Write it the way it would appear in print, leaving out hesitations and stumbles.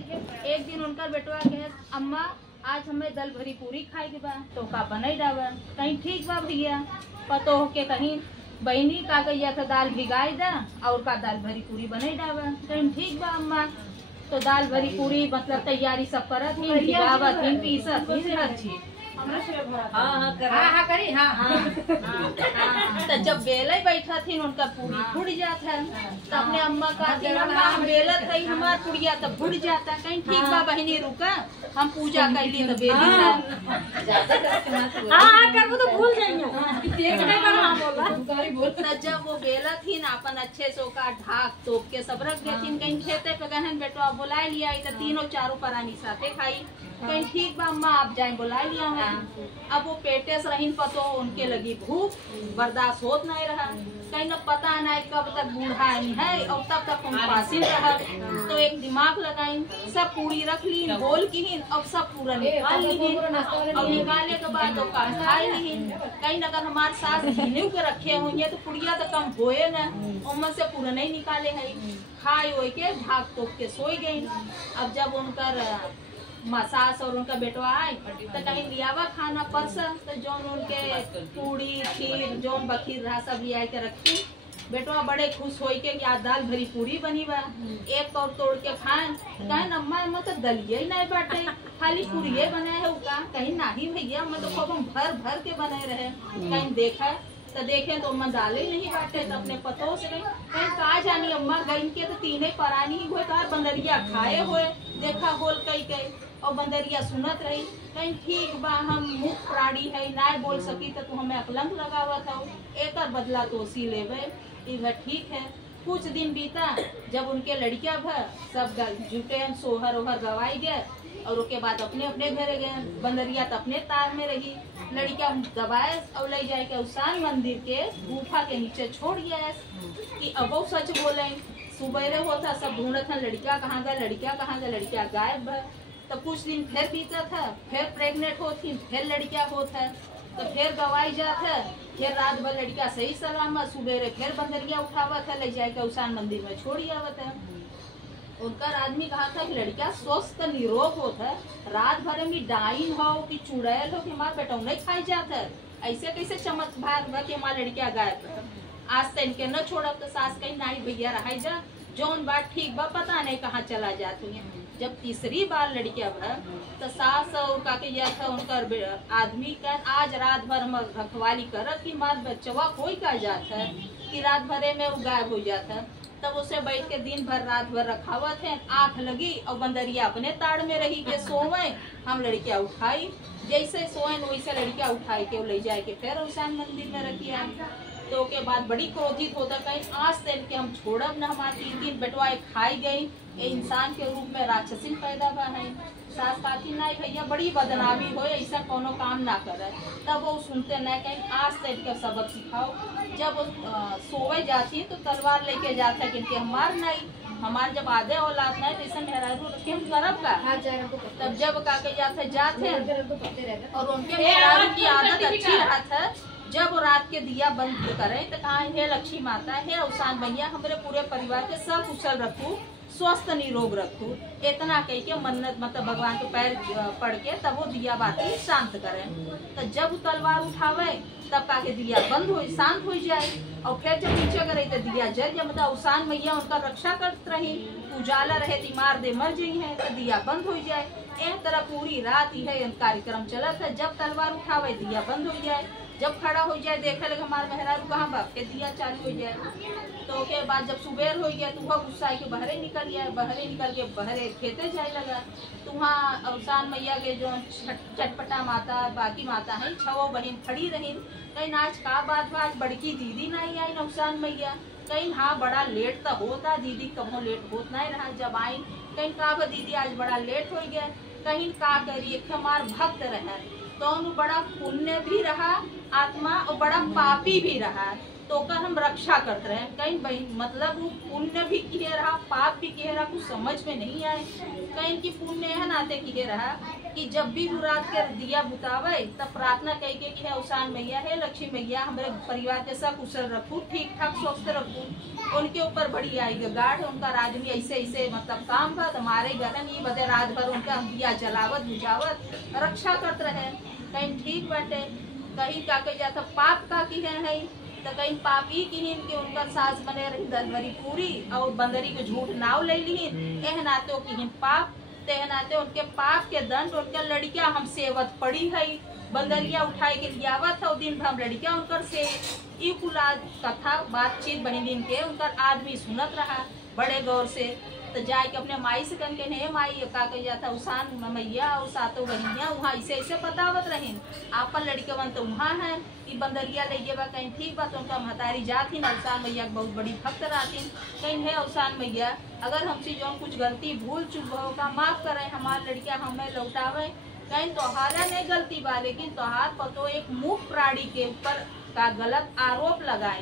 एक दिन उनका बेटवा कहे अम्मा आज हमें दल भरी पूरी खाए के बा तो का बनाई डावा कहीं ठीक बा भैया पतो के कहीं बहनी का कहिया था दाल भिगाई दा और का दाल भरी पूरी बनाई डावा कहीं ठीक बा अम्मा तो दाल भरी पूरी मतलब तैयारी सब करत ही भिगावत ही पीसत ही अच्छी करी तो जब बेले बैठा थी उनका पूरी फुट जाता तो अपने अम्मा का बेलत है हमार पुड़िया तब फुट जाता कहीं ठीक बा बहनी रुका हम पूजा कर ली तो बेली तो भूल तो जब वो बेला थी ना अपन अच्छे से का ढाक तोप के सब रख देती कहीं खेते पे गहन बेटो बुला लिया तो तीनों चारों परानी साथे खाई कहीं ठीक बा अम्मा आप जाए बुला लिया है अब वो पेटे से रहीन पतो उनके लगी भूख बर्दाश्त होत नहीं रहा कहीं न पता नहीं कब तक बूढ़ा नहीं है और तब तक हम पासिल रहा तो एक दिमाग लगाई सब पूरी रख ली बोल की ही अब सब पूरा निकाल ली और निकालने के बाद वो खाई ली कहीं अगर हमारे सास झीनी के रखे हुए तो पुड़िया तो कम होए न उम्र से पूरा नहीं निकाले है खाई हो के ढाक तोप के सोई गई। अब जब उनकर सास और उनका बेटवा आए तो कहीं लियावा खाना परस तो जौन उनके पूड़ी खीर जौन बखीर रहा सब लिया के रखी बेटवा बड़े खुश हो के याद दाल भरी पूरी बनी बा एक तौर तोड़ के खाए कहें अम्मा अम्मा तो दलिया ही नहीं बाटे खाली पूरी बने है उका कहीं नहीं भैया मैं तो खूब हम भर भर के बने रहे कहीं देखा तो देखे तो अम्मा दाले नहीं बाटे तो अपने पतों से कहीं कहा जानी अम्मा गई के तो तीने परानी ही हुए कार बंदरिया खाए हुए देखा बोल कई और बंदरिया सुनत रही कहीं ठीक बा हम मुख प्राणी है ना बोल सकी तो तू हमें अकलंक लगावा था एक बदला तो सी लेवे इधर ठीक है। कुछ दिन बीता जब उनके लड़कियां भर सब जुटे सोहर ओहर गवाई गए और उसके बाद अपने अपने घर गए बंदरिया तो अपने तार में रही लड़कियां दबाए और ले जाए के उसान मंदिर के गुफा के नीचे छोड़ गया कि अब वो सच बोले सुबह होता सब ढूंढत था लड़कियां कहाँ गए लड़कियां गायब है। तो कुछ दिन फिर बीता था फिर प्रेग्नेंट होती फिर लड़कियां होता तो फिर गवाई जाता है फिर रात भर लड़कियां सही सलामत सुबेरे फिर बंदरिया उठावा था ले जाए के उसान मंदिर में छोड़ी आवत है। उनका आदमी कहा था कि लड़कियां स्वस्थ निरोग होता है रात भर में डाइन हो कि चुड़ैल हो कि हमारा बेटा नहीं खाई जाता है ऐसे कैसे चमत्कार कि हमारी लड़कियां गायब आज से इनके न छोड़ा तो सास कहीं नाई भैया रहा जा जौन बात ठीक बा पता नहीं कहाँ चला जाती है। जब तीसरी बार लड़कियां भर तो सास और का यह था उनका आदमी का आज रात भर हम रखवाली करत कि मार बच्चवा कोई का जाता है कि रात भरे में वो गायब हो जाता है तब उसे बैठ के दिन भर रात भर रखावत है आंख लगी और बंदरिया अपने ताड़ में रही के सोवे हम लड़कियां उठाई जैसे सोए वैसे लड़कियां उठाई के ले जाए के फिर उसान मंदिर में रखी आई तो के बाद बड़ी क्रोधित होता कहीं आज से के हम छोड़ब न हमारी 3 दिन बेटवा खाई गई ये इंसान के रूप में राक्षसी पैदा हुआ है। सास काकी नहीं भैया बड़ी बदनामी हो ऐसा कोनो काम ना करे तब वो सुनते नहीं कहीं आज से के सबक सिखाओ। जब सोवे जाती तो तलवार लेके जाता है कि हमार नहीं हमारे जब आधे औलाद नहीं तो ऐसा मेहरारू रखे हम करब का तब जब काके जाते और उनके मेहरारू की आदत अच्छी रहा था जब रात के दिया बंद करें तो कहा हे लक्ष्मी माता हे अवसान भैया हमारे पूरे परिवार के सब कुशल रखू स्वस्थ निरोग रखू इतना कह के मन्नत मतलब भगवान के पैर पड़ के तब वो दिया बाती शांत करें तो जब तलवार उठावे तब का के दिया बंद हो शांत हो जाए और फिर जब नीचे करे तो दिया जल जब मतलब अवसान मैया उनका रक्षा करते रही उजाला रहे तीमार दे मर जाई है तो दिया बंद हो जाए एक तरह पूरी रात ही है कार्यक्रम चलत है। जब तलवार उठावे दिया बंद हो जाए जब खड़ा हो जाए देखे लगे हमारे मेहरारू कहाँ बाप के दिया चालू हो जाए तो के बाद जब सुबेर हो गया तो वह गुस्सा के बहरे निकल गया बहरे निकल के बहरे खेते जाए लगा तो वहाँ अवसान मैया के जो चटपटा माता बाकी माता है 6 बहन खड़ी रही कहीं आज का बात आज बड़की दीदी नहीं आई अवसान मैया कहीं हाँ बड़ा लेट तो होता दीदी कभी लेट होत नहीं रहा जब आई कहीं का दीदी आज बड़ा लेट हो गया कहीं का करिए हमार भक्त रहे तो बड़ा पुण्य भी रहा आत्मा और बड़ा पापी भी रहा तो ओकर हम रक्षा करते रहे। कहीं बहन मतलब वो पुण्य भी किए रहा, पाप भी किए रहा, कुछ समझ में नहीं आए। कहीं की पुण्य यह नाते किए रहा कि जब भी वो रात के दिया बुतावे तब प्रार्थना कह के कि है उषान मैया, है लक्ष्मी मैया, हमारे परिवार के सब कुशल रखू, ठीक ठाक स्वस्थ रखू। उनके ऊपर बड़ी आई गाढ़, उनका आदमी ऐसे ऐसे मतलब काम भर हमारे घर नहीं बदे, रात भर उनका दिया जलावत बुझावत रक्षा करते रहे। कहीं ठीक बाटे, कहीं का कह जाता पाप का की है तो कहीं पापी की कि उनका सास बने रही दलवरी पूरी और बंदरी के झूठ नाव ले ली, एह नाते की पाप, तेह नाते उनके पाप के दंड उनके लड़किया हम सेवत पड़ी है, बंदरिया उठाए के लियावत है दिन भर लड़किया उनकर से ई कुला कथा बातचीत बनी दिन के उनका आदमी सुनत रहा बड़े गौर से। तो जाए के अपने माई से कन के नहीं माई का कह जाता उषान मैया और सातों बहनिया वहाँ ऐसे ऐसे बतावत रही आपन लड़के बन तो वहाँ है कि बंदरिया ले बा कहीं ठीक बा, तो उनका महतारी जाती न उषान मैया बहुत बड़ी भक्त रहती, कहीं है उषान मैया अगर हमसे जो कुछ गलती भूल चूक हो का माफ करें, हमार लड़किया हमें लौटावे। कहीं तोहारा नहीं गलती बा, लेकिन तोहार पर तो एक मूक प्राणी के ऊपर का गलत आरोप लगाए।